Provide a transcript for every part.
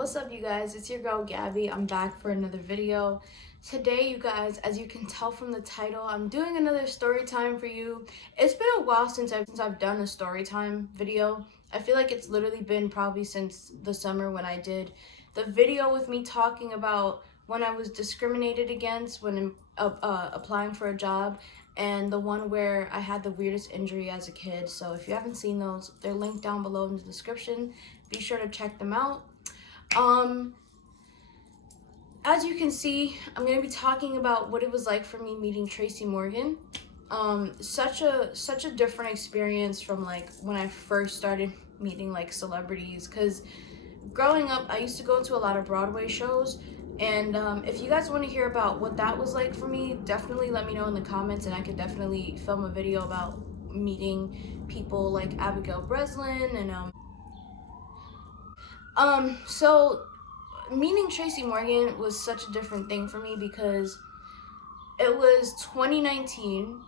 What's up, you guys? It's your girl Gabby. I'm back for another video. Today, you guys, as you can tell from the title, I'm doing another story time for you. It's been a while since I've done a story time video. I feel like it's literally been probably since the summer when I did the video with me talking about when I was discriminated against when applying for a job, and the one where I had the weirdest injury as a kid. So if you haven't seen those, they're linked down below in the description. Be sure to check them out. As you can see, I'm going to be talking about what it was like for me meeting Tracy Morgan. Such a different experience from like when I first started meeting like celebrities, because growing up I used to go to a lot of Broadway shows, and if you guys want to hear about what that was like for me, definitely let me know in the comments, and I could definitely film a video about meeting people like Abigail Breslin and so meeting Tracy Morgan was such a different thing for me because it was 2019,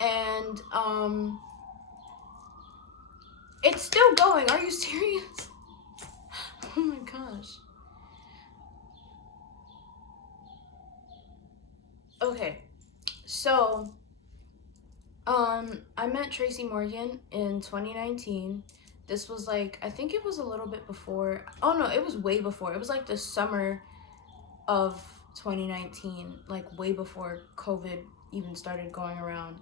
and it's still going. Are you serious? Oh my gosh. Okay, so I met Tracy Morgan in 2019. This was like, I think it was a little bit before. Oh no, it was way before. It was like the summer of 2019, like way before COVID even started going around.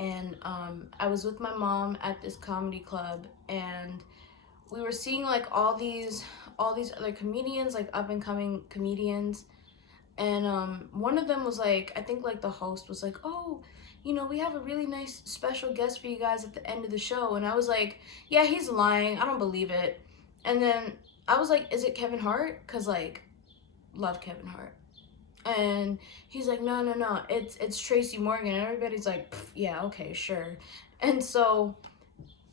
And I was with my mom at this comedy club, and we were seeing like all these other comedians, like up and coming comedians. And one of them was like, I think like the host was like, oh, you know, we have a really nice special guest for you guys at the end of the show. And I was like, yeah, he's lying, I don't believe it. And then I was like, is it Kevin Hart? Because like, love Kevin Hart. And he's like, no, it's Tracy Morgan. And everybody's like, yeah, okay, sure. And so,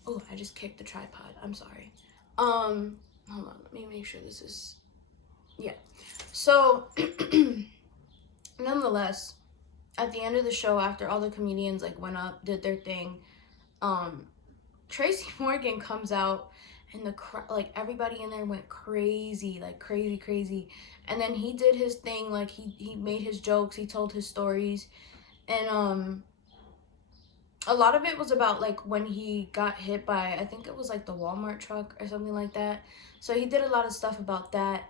oh, I just kicked the tripod, I'm sorry. Hold on, let me make sure this is, yeah. So nonetheless, at the end of the show, after all the comedians like went up, did their thing, Tracy Morgan comes out, and like everybody in there went crazy, like crazy. And then he did his thing, like he made his jokes, he told his stories, and a lot of it was about like when he got hit by, I think it was like the Walmart truck or something like that. So he did a lot of stuff about that,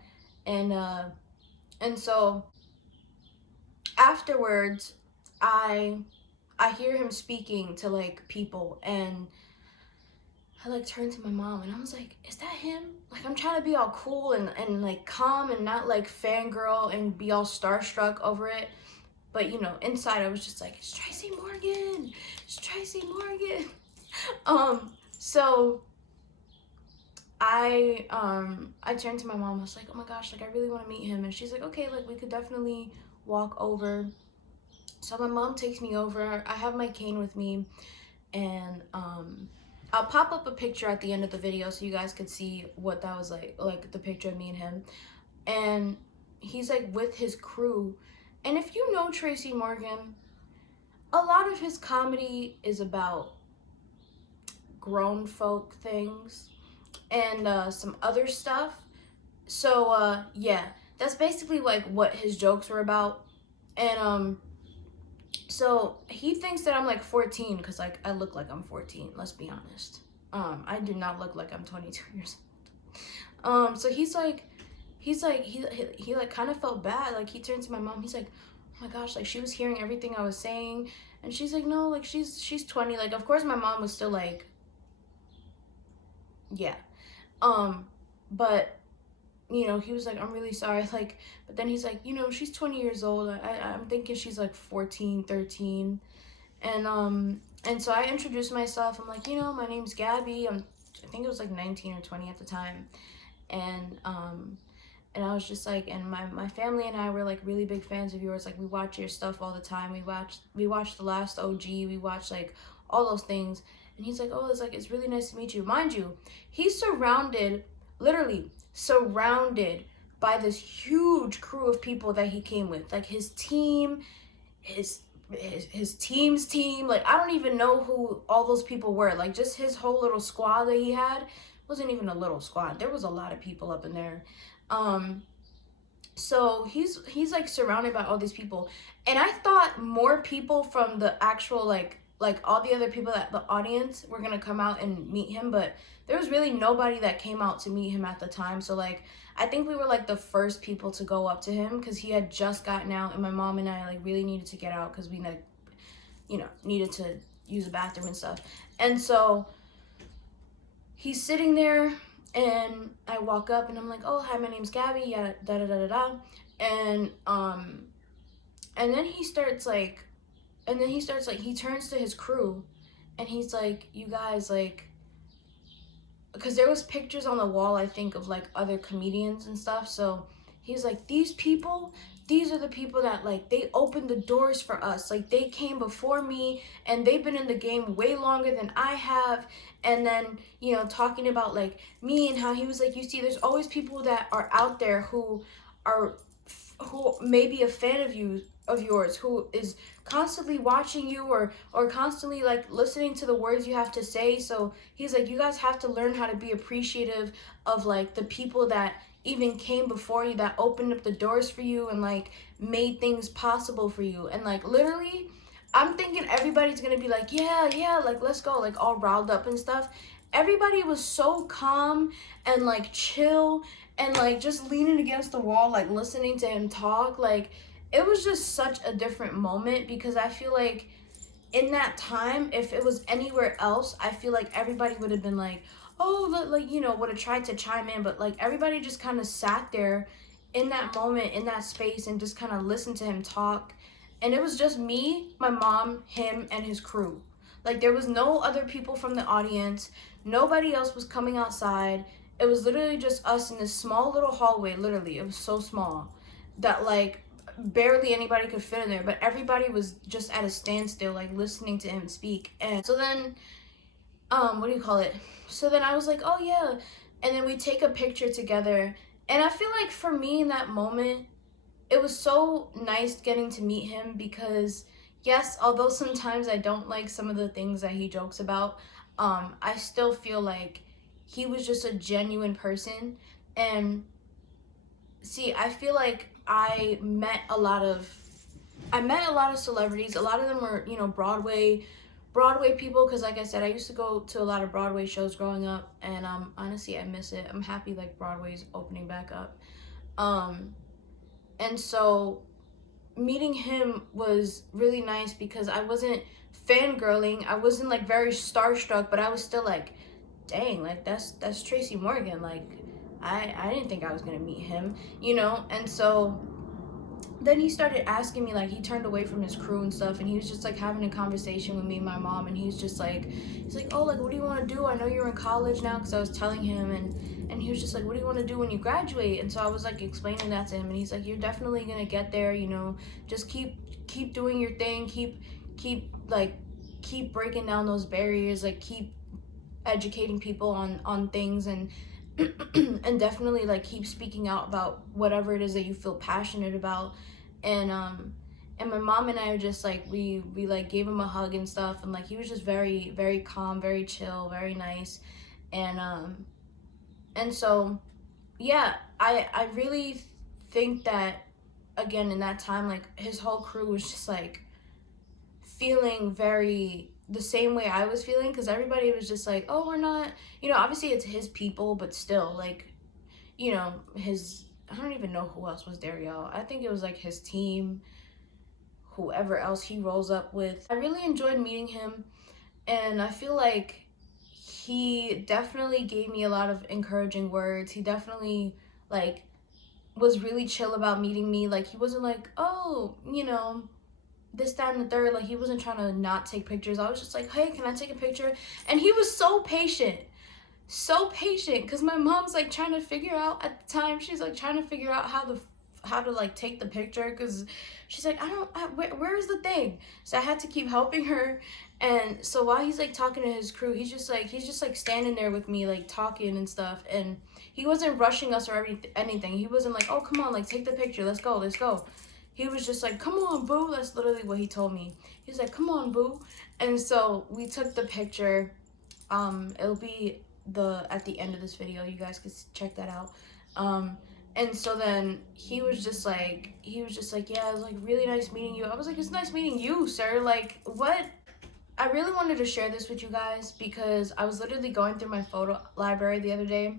and so afterwards, I hear him speaking to like people, and I like turned to my mom and I was like, is that him? Like, I'm trying to be all cool and like calm and not like fangirl and be all starstruck over it. But you know, inside I was just like, it's Tracy Morgan. It's Tracy Morgan. So I turned to my mom. I was like, oh my gosh, like I really want to meet him. And she's like, okay, like we could definitely walk over. So my mom takes me over. I have my cane with me, and I'll pop up a picture at the end of the video so you guys could see what that was like the picture of me and him. And he's like with his crew. And if you know Tracy Morgan, a lot of his comedy is about grown folk things and some other stuff. So yeah, that's basically like what his jokes were about. And so he thinks that I'm like 14 because like I look like I'm 14, let's be honest. I do not look like I'm 22 years old. So he like kind of felt bad. Like he turned to my mom, he's like, oh my gosh, like she was hearing everything I was saying. And she's like, no, like she's 20. Like of course my mom was still like, yeah. But you know, he was like, I'm really sorry, like, but then he's like, you know, she's 20 years old. I'm thinking she's like 14, 13. And so I introduced myself. I'm like, you know, my name's Gabby. I think it was like 19 or 20 at the time. And I was just like, and my family and I were like really big fans of yours. Like we watch your stuff all the time. We watched The Last OG. We watched like all those things. And he's like, oh, it's really nice to meet you. Mind you, he's literally surrounded by this huge crew of people that he came with, like his team, his team's team. Like I don't even know who all those people were. Like just his whole little squad that he had wasn't even a little squad. There was a lot of people up in there. So he's like surrounded by all these people, and I thought more people from the actual like all the other people that the audience were gonna come out and meet him, but there was really nobody that came out to meet him at the time. So like I think we were like the first people to go up to him because he had just gotten out, and my mom and I like really needed to get out because we like, you know, needed to use the bathroom and stuff. And so he's sitting there, and I walk up and I'm like, oh, hi, my name's Gabby, yeah, da da da da da. And and then he starts like he turns to his crew, and he's like, you guys, like, because there was pictures on the wall, I think, of like other comedians and stuff. So he's like, these are the people that like they opened the doors for us. Like they came before me, and they've been in the game way longer than I have. And then, you know, talking about like me and how he was like, you see, there's always people that are out there who are who may be a fan of yours, who is constantly watching you or constantly like listening to the words you have to say. So he's like, you guys have to learn how to be appreciative of like the people that even came before you, that opened up the doors for you and like made things possible for you. And like literally I'm thinking everybody's gonna be like, yeah, like let's go, like all riled up and stuff. Everybody was so calm and like chill and like just leaning against the wall, like listening to him talk. Like it was just such a different moment, because I feel like in that time, if it was anywhere else, I feel like everybody would have been like, oh, like, you know, would have tried to chime in, but like everybody just kind of sat there in that moment, in that space, and just kind of listened to him talk. And it was just me, my mom, him, and his crew. Like there was no other people from the audience. Nobody else was coming outside. It was literally just us in this small little hallway. Literally, it was so small that like barely anybody could fit in there, but everybody was just at a standstill, like listening to him speak. And so then what do you call it, so then I was like, oh yeah, and then we take a picture together. And I feel like for me in that moment, it was so nice getting to meet him, because yes, although sometimes I don't like some of the things that he jokes about, I still feel like he was just a genuine person. And see, I feel like I met a lot of celebrities. A lot of them were, you know, Broadway people, because like I said, I used to go to a lot of Broadway shows growing up, and honestly I miss it. I'm happy like Broadway's opening back up. And so meeting him was really nice, because I wasn't fangirling, I wasn't like very starstruck, but I was still like, dang, like that's Tracy Morgan. Like I didn't think I was gonna meet him, you know. And so then he started asking me, like he turned away from his crew and stuff, and he was just like having a conversation with me and my mom, and he's like, oh, like what do you want to do? I know you're in college now, because I was telling him. And he was just like, what do you want to do when you graduate? And so I was like explaining that to him, and he's like, you're definitely gonna get there, you know, just keep doing your thing, keep breaking down those barriers, like keep educating people on things, and and definitely like keep speaking out about whatever it is that you feel passionate about. And my mom and I are just like, we like gave him a hug and stuff, and like he was just very, very calm, very chill, very nice. And so yeah, I really think that, again, in that time, like his whole crew was just like feeling very the same way I was feeling, because everybody was just like, oh, we're not, you know, obviously it's his people, but still, like, you know, I don't even know who else was there, y'all. I think it was like his team, whoever else he rolls up with. I really enjoyed meeting him, and I feel like he definitely gave me a lot of encouraging words. He definitely like was really chill about meeting me. Like he wasn't like, oh, you know, this, that, and the third. Like he wasn't trying to not take pictures. I was just like, hey, can I take a picture? And he was so patient, because my mom's like trying to figure out at the time, she's like trying to figure out how to like take the picture, because she's like, where is the thing? So I had to keep helping her. And so while he's like talking to his crew, he's just like standing there with me, like talking and stuff. And he wasn't rushing us or anything. He wasn't like, oh, come on, like take the picture, let's go. He was just like, come on, boo. That's literally what he told me. He's like, come on, boo. And so we took the picture. It'll be at the end of this video. You guys can check that out. And so then he was just like, yeah, it was like really nice meeting you. I was like, it's nice meeting you, sir. Like, what? I really wanted to share this with you guys because I was literally going through my photo library the other day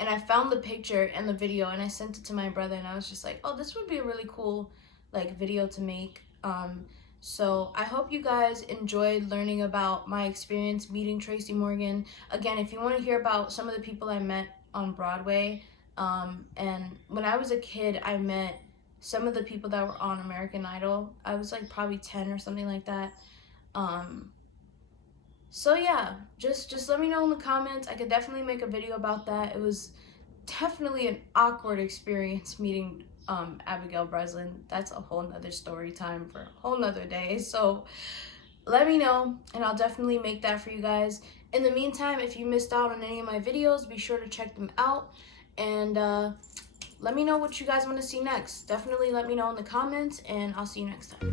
and I found the picture and the video and I sent it to my brother and I was just like, oh, this would be a really cool like video to make. So I hope you guys enjoyed learning about my experience meeting Tracy Morgan. Again, if you want to hear about some of the people I met on Broadway, and when I was a kid, I met some of the people that were on American Idol. I was like probably 10 or something like that. So yeah, just let me know in the comments. I could definitely make a video about that. It was definitely an awkward experience meeting Abigail Breslin. That's a whole nother story time for a whole nother day. So let me know and I'll definitely make that for you guys. In the meantime, if you missed out on any of my videos, be sure to check them out and let me know what you guys want to see next. Definitely let me know in the comments and I'll see you next time.